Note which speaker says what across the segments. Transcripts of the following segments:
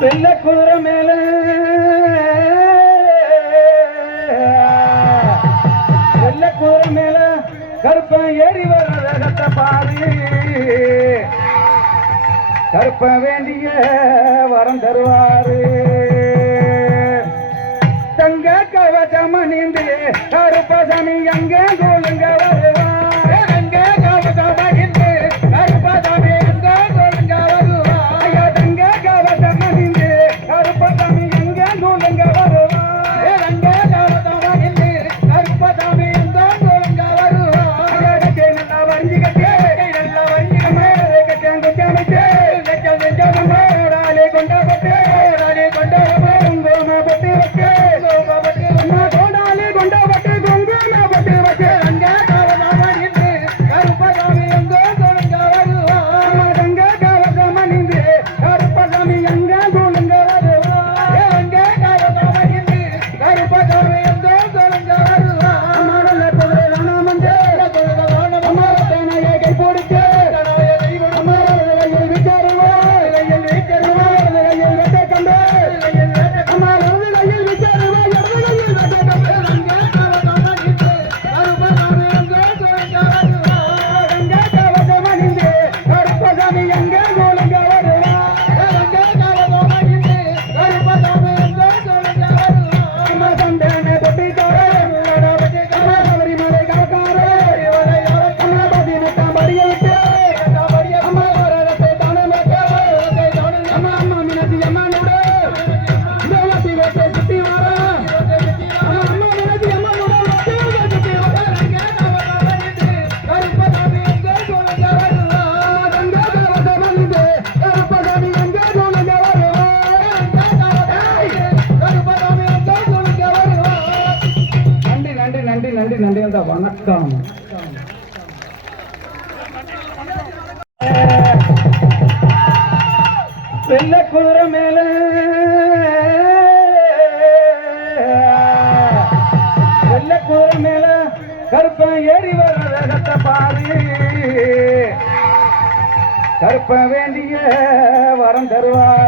Speaker 1: வெள்ள குதிரை மேல. வெள்ள குதிரை மேல கருப்பன் ஏறி வர வேகத்தை பாரு. கருப்பன் வேண்டிய வரம் தருவாரு. தங்க கவச்சமணிந்து கருப்பசாமி அங்கே கூழுங்க வரு. எல்லாருக்கும் நன்றி அந்த வணக்கம். வெள்ள குதிரை மேல. வெள்ள குதிரை மேல கருப்பன் ஏறி வர பாரு கருப்ப வேண்டிய வரம் தருவார்.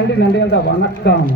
Speaker 1: நன்றி நன்றி வணக்கம்.